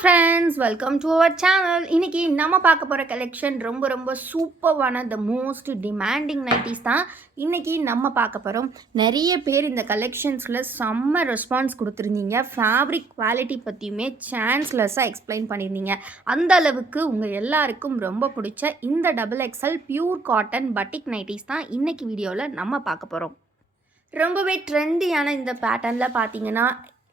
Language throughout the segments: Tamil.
Friends, welcome to our channel. இன்னைக்கு நம்ம பார்க்க போகிற கலெக்ஷன் ரொம்ப சூப்பர்வான த மோஸ்ட் டிமாண்டிங் நைட்டிஸ் தான் இன்னைக்கு நம்ம பார்க்க போகிறோம். நிறைய பேர் இந்த கலெக்ஷன்ஸில் செம்ம ரெஸ்பான்ஸ் கொடுத்துருந்தீங்க. ஃபேப்ரிக் குவாலிட்டி பற்றியுமே சான்ஸ்லெஸ்ஸாக எக்ஸ்பிளைன் பண்ணியிருந்தீங்க. அந்த அளவுக்கு உங்கள் எல்லாருக்கும் ரொம்ப பிடிச்ச இந்த XXL பியூர் காட்டன் பட்டிக் நைட்டிஸ் தான் இன்னைக்கு வீடியோவில் நம்ம பார்க்க போகிறோம். ரொம்பவே ட்ரெண்டியான இந்த பேட்டர்னில் பார்த்தீங்கன்னா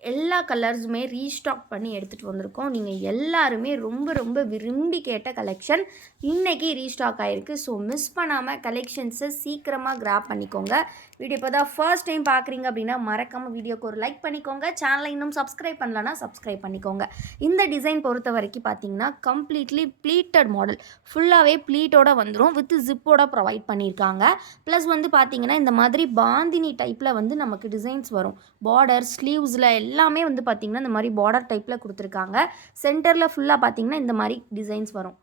எல்லா கலர்ஸுமே ரீஸ்டாக் பண்ணி எடுத்துகிட்டு வந்திருக்கோம். நீங்கள் எல்லாருமே ரொம்ப விரும்பி கேட்ட கலெக்ஷன் இன்றைக்கி ரீஸ்டாக் ஆகிருக்கு. ஸோ மிஸ் பண்ணாமல் கலெக்ஷன்ஸை சீக்கிரமாக கிராப் பண்ணிக்கோங்க. வீடியோ இப்போ தான் ஃபர்ஸ்ட் டைம் பார்க்குறீங்க அப்படின்னா மறக்காமல் வீடியோக்கு ஒரு லைக் பண்ணிக்கோங்க. சேனலை இன்னும் சப்ஸ்கிரைப் பண்ணலன்னா சப்ஸ்கிரைப் பண்ணிக்கோங்க. இந்த டிசைன் பொறுத்த வரைக்கும் பார்த்தீங்கன்னா கம்ப்ளீட்லி ப்ளீட்டட் மாடல், ஃபுல்லாகவே ப்ளீட்டோட வந்துடும், வித் ஜிப்போட ப்ரொவைட் பண்ணியிருக்காங்க. ப்ளஸ் வந்து பார்த்தீங்கன்னா இந்த மாதிரி பாந்தினி டைப்பில் வந்து நமக்கு டிசைன்ஸ் வரும். பார்டர் ஸ்லீவ்ஸில் எல்லாமே வந்து பார்த்திங்கன்னா இந்த மாதிரி பார்டர் டைப்பில் கொடுத்துருக்காங்க. சென்டரில் ஃபுல்லாக பார்த்திங்கன்னா இந்த மாதிரி டிசைன்ஸ் வரும்.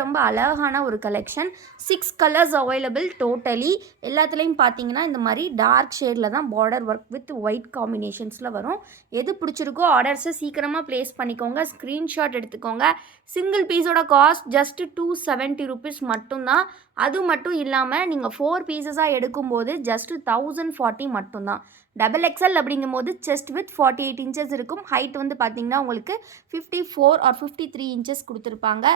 ரொம்ப அழகான ஒரு கலெக்ஷன். 6 colours available totally. எல்லாத்துலேயும் பார்த்தீங்கன்னா இந்த மாதிரி டார்க் ஷேடில் தான் பார்டர் ஒர்க் வித் ஒயிட் காம்பினேஷன்ஸில் வரும். எது பிடிச்சிருக்கோ ஆர்டர்ஸை சீக்கிரமாக ப்ளேஸ் பண்ணிக்கோங்க. ஸ்க்ரீன்ஷாட் எடுத்துக்கோங்க. சிங்கிள் பீஸோட காஸ்ட் ஜஸ்ட் 270 ருபீஸ் மட்டும்தான். அது மட்டும் இல்லாமல் நீங்கள் 4 பீசஸாக எடுக்கும்போது ஜஸ்ட் 1040 மட்டும்தான். XXL அப்படிங்கும்போது செஸ்ட் வித் 48 இன்ச்சஸ் இருக்கும். ஹைட் வந்து பார்த்திங்கன்னா உங்களுக்கு 54 ஆர் 53 இன்ச்சஸ் கொடுத்துருப்பாங்க.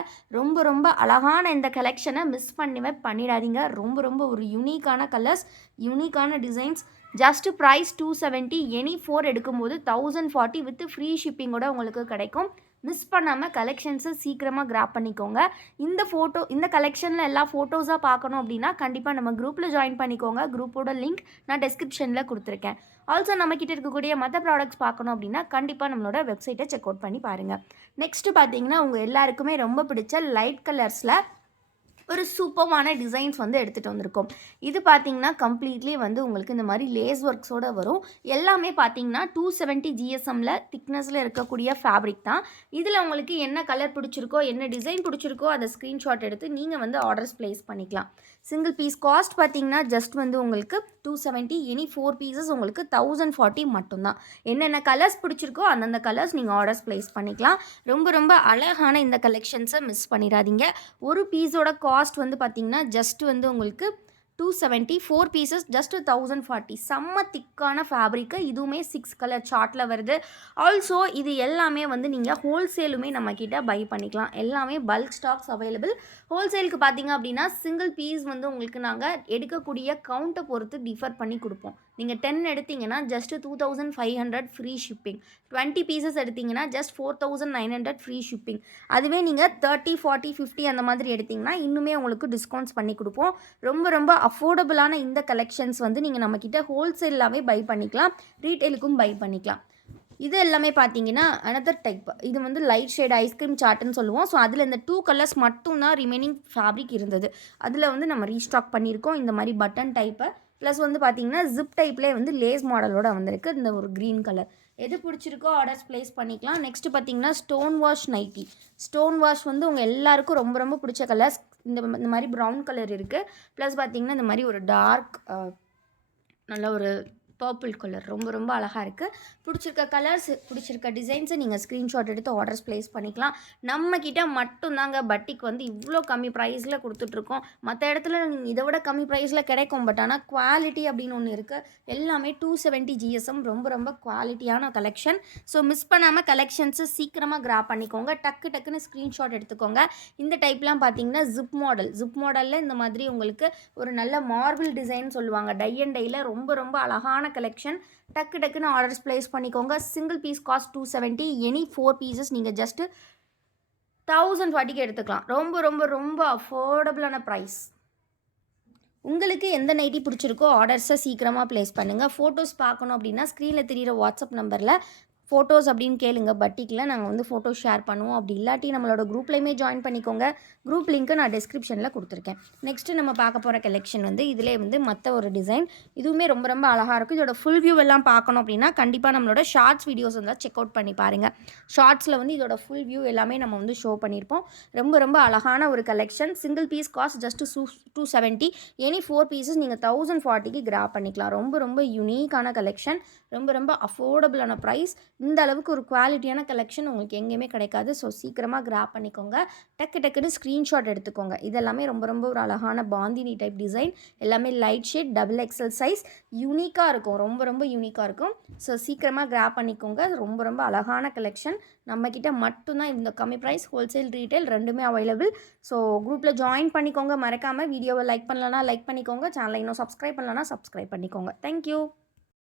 ரொம்ப அழகான இந்த கலெக்ஷனை மிஸ் பண்ணிடாதீங்க. ரொம்ப ஒரு யூனிக்கான கலர்ஸ், யூனிக்கான டிசைன்ஸ். Just price 270. எனி 4 எடுக்கும்போது 1040 வித் ஃப்ரீ ஷிப்பிங்கோட உங்களுக்கு கிடைக்கும். மிஸ் பண்ணாமல் கலெக்ஷன்ஸை சீக்கிரமாக கிராப் பண்ணிக்கோங்க. இந்த கலெக்ஷனில் எல்லா ஃபோட்டோஸாக பார்க்கணும் அப்படின்னா கண்டிப்பாக நம்ம குரூப்பில் ஜாயின் பண்ணிக்கோங்க. குரூப்போட லிங்க் நான் டிஸ்கிரிப்ஷனில் கொடுத்துருக்கேன். ஆல்சோ நம்மக்கிட்ட இருக்கக்கூடிய மற்ற ப்ராடக்ட்ஸ் பார்க்கணும் அப்படின்னா கண்டிப்பாக நம்மளோட வெப்சைட்டை செக் அவுட் பண்ணி பாருங்கள். நெக்ஸ்ட்டு பார்த்தீங்கன்னா உங்கள் எல்லாருக்குமே ரொம்ப பிடிச்ச லைட் கலர்ஸில் ஒரு சூப்பர்வான டிசைன்ஸ் வந்து எடுத்துகிட்டு வந்திருக்கோம். இது பார்த்தீங்கன்னா கம்ப்ளீட்லி வந்து உங்களுக்கு இந்த மாதிரி லேஸ் ஒர்க்ஸோடு வரும். எல்லாமே பார்த்தீங்கன்னா 270 GSMல திக்னஸில் இருக்கக்கூடிய ஃபேப்ரிக் தான். இதில் உங்களுக்கு என்ன கலர் பிடிச்சிருக்கோ, என்ன டிசைன் பிடிச்சிருக்கோ அதை ஸ்க்ரீன்ஷாட் எடுத்து நீங்கள் வந்து ஆர்டர்ஸ் ப்ளேஸ் பண்ணிக்கலாம். சிங்கிள் பீஸ் காஸ்ட் பார்த்தீங்கன்னா ஜஸ்ட் வந்து உங்களுக்கு 270. எனி 4 பீசஸ் உங்களுக்கு 1040 மட்டும்தான். என்னென்ன கலர்ஸ் பிடிச்சிருக்கோ அந்தந்த கலர்ஸ் நீங்கள் ஆர்டர்ஸ் ப்ளேஸ் பண்ணிக்கலாம். ரொம்ப அழகான இந்த கலெக்ஷன்ஸை மிஸ் பண்ணிடாதீங்க. ஒரு பீஸோட காஸ்ட் வந்து பார்த்திங்கன்னா ஜஸ்ட் வந்து உங்களுக்கு 270. 4 பீசஸ் ஜஸ்ட் 1040. செம்ம திக்கான ஃபேப்ரிக்கு. இதுவுமே 6 கலர் சார்ட்டில் வருது. ஆல்சோ இது எல்லாமே வந்து நீங்கள் ஹோல்சேலுமே நம்மக்கிட்ட பை பண்ணிக்கலாம். எல்லாமே பல்க் ஸ்டாக்ஸ் அவைலபிள். ஹோல்சேலுக்கு பார்த்தீங்க அப்படின்னா சிங்கிள் பீஸ் வந்து உங்களுக்கு நாங்கள் எடுக்கக்கூடிய கவுண்ட்டை பொறுத்து டிஃபர் பண்ணி கொடுப்போம். நீங்கள் 10 எடுத்திங்கன்னா ஜஸ்ட் 2500 ஃப்ரீ ஷிப்பிங். 20 பீசஸ் எடுத்திங்கன்னா ஜஸ்ட் 4900 ஃப்ரீ ஷிப்பிங். அதுவே நீங்கள் 30, 40, 50 அந்த மாதிரி எடுத்திங்கன்னா இன்னுமே உங்களுக்கு டிஸ்கவுண்ட்ஸ் பண்ணி கொடுப்போம். ரொம்ப அஃபோர்டபுளான இந்த கலெக்ஷன்ஸ் வந்து நீங்கள் நம்மக்கிட்ட ஹோல்சேலாகவே பை பண்ணிக்கலாம், ரீட்டெயிலுக்கும் பை பண்ணிக்கலாம். இது எல்லாமே பார்த்தீங்கன்னா அனதர் டைப். இது வந்து லைட் ஷேட் ஐஸ்கிரீம் சார்ட்டுன்னு சொல்லுவோம். ஸோ அதில் இந்த 2 கலர்ஸ் மட்டும்தான் ரிமைனிங் ஃபேப்ரிக் இருந்தது. அதில் வந்து நம்ம ரீஸ்டாக் பண்ணியிருக்கோம் இந்த மாதிரி பட்டன் டைப்பை. ப்ளஸ் வந்து பார்த்தீங்கன்னா ஜிப் டைப்லேயே வந்து லேஸ் மாடலோட வந்திருக்கு. இந்த ஒரு க்ரீன் கலர் எது பிடிச்சிருக்கோ ஆர்டர்ஸ் ப்ளேஸ் பண்ணிக்கலாம். நெக்ஸ்ட்டு பார்த்தீங்கன்னா stone wash nighty. Stone wash வந்து உங்கள் எல்லாருக்கும் ரொம்ப பிடிச்ச கலர்ஸ். இந்த மாதிரி ப்ரௌன் கலர் இருக்குது. ப்ளஸ் பார்த்தீங்கன்னா இந்த மாதிரி ஒரு டார்க் நல்ல ஒரு பர்பிள் கலர் ரொம்ப அழகாக இருக்குது. பிடிச்சிருக்க கலர்ஸ், பிடிச்சிருக்க டிசைன்ஸை நீங்கள் ஸ்க்ரீன்ஷாட் எடுத்து ஆர்டர்ஸ் ப்ளேஸ் பண்ணிக்கலாம். நம்மக்கிட்ட மட்டும்தாங்க பட்டிக் வந்து இவ்வளோ கம்மி ப்ரைஸில் கொடுத்துட்ருக்கோம். மற்ற இடத்துல இதை விட கம்மி ப்ரைஸில் கிடைக்கும். பட் ஆனால் குவாலிட்டி அப்படின்னு ஒன்று இருக்குது. எல்லாமே 270 GSM. ரொம்ப குவாலிட்டியான கலெக்ஷன். ஸோ மிஸ் பண்ணாமல் கலெக்ஷன்ஸை சீக்கிரமாக கிராப் பண்ணிக்கோங்க. டக்குன்னு ஸ்க்ரீன்ஷாட் எடுத்துக்கோங்க. இந்த டைப்லாம் பார்த்தீங்கன்னா ஜிப் மாடலில் இந்த மாதிரி உங்களுக்கு ஒரு நல்ல மார்பிள் டிசைன் சொல்லுவாங்க. டை அண்ட் டையில் ரொம்ப அழகான கலெக்ஷன். டக்குன்னு ஆர்டர்ஸ் ப்ளேஸ் பண்ணிக்கோங்க. Single piece cost 270. Any 4 pieces நீங்கள் ஜஸ்ட் 1040 எடுத்துக்கலாம். ரொம்ப அஃபோர்டபுளான ப்ரைஸ். உங்களுக்கு எந்த நைட்டி பிடிச்சிருக்கோ ஆர்டர்ஸை சீக்கிரமாக ப்ளேஸ் பண்ணுங்கள். ஃபோட்டோஸ் பார்க்கணும் அப்படின்னா ஸ்க்ரீனில் தெரிகிற வாட்ஸ்அப் நம்பரில் ஃபோட்டோஸ் அப்படின்னு கேளுங்க. பட்டிக்கில் நாங்கள் வந்து ஃபோட்டோ ஷேர் பண்ணுவோம். அப்படி இல்லாட்டி நம்மளோட குரூப்லையுமே ஜாயின் பண்ணிக்கோங்க. குரூப் லிங்க்கு நான் டிஸ்கிரிப்ஷனில் கொடுத்துருக்கேன். நெக்ஸ்ட்டு நம்ம பார்க்க போகிற கலெக்ஷன் வந்து இதிலே வந்து மற்ற ஒரு டிசைன். இதுவுமே ரொம்ப அழகாக இருக்கும். இதோட ஃபுல் வியூ எல்லாம் பார்க்கணும் அப்படின்னா கண்டிப்பாக நம்மளோட ஷார்ட்ஸ் வீடியோஸ் வந்து செக் அவுட் பண்ணி பாருங்கள். ஷார்ட்ஸில் வந்து இதோட ஃபுல் வியூ எல்லாமே நம்ம வந்து ஷோ பண்ணியிருப்போம். ரொம்ப அழகான ஒரு collection. Single piece cost just 270. Any 4 pieces நீங்கள் 1040க்கு கிராப் பண்ணிக்கலாம். ரொம்ப யூனிக்கான கலெக்ஷன். ரொம்ப அஃபோர்டபுளான ப்ரைஸ். இந்த அளவுக்கு ஒரு குவாலிட்டியான கலெக்ஷன் உங்களுக்கு எங்கேயுமே கிடைக்காது. ஸோ சீக்கிரமாக கிராப் பண்ணிக்கோங்க. டக்குன்னு ஸ்க்ரீன்ஷாட் எடுத்துக்கோங்க. இதெல்லாமே ரொம்ப ரொம்ப ஒரு அழகான பாந்தினி டைப் டிசைன். எல்லாமே light shade, double XL size, யூனிக்காக இருக்கும். ரொம்ப ரொம்ப யூனிக்காக இருக்கும். ஸோ சீக்கிரமாக கிராப் பண்ணிக்கோங்க. ரொம்ப ரொம்ப அழகான கலெக்ஷன். நம்மக்கிட்ட மட்டும்தான் இந்த கம்மி ப்ரைஸ். ஹோல்சேல், ரீட்டைல் ரெண்டுமே அவைலபிள். ஸோ குரூப்பில் ஜாயின் பண்ணிக்கோங்க. மறக்காமல் வீடியோவை லைக் பண்ணலன்னா லைக் பண்ணிக்கோங்க. சேனலை இன்னும் சப்ஸ்கிரைப் பண்ணலன்னா சப்ஸ்கிரைப் பண்ணிக்கோங்க. தேங்க்யூ.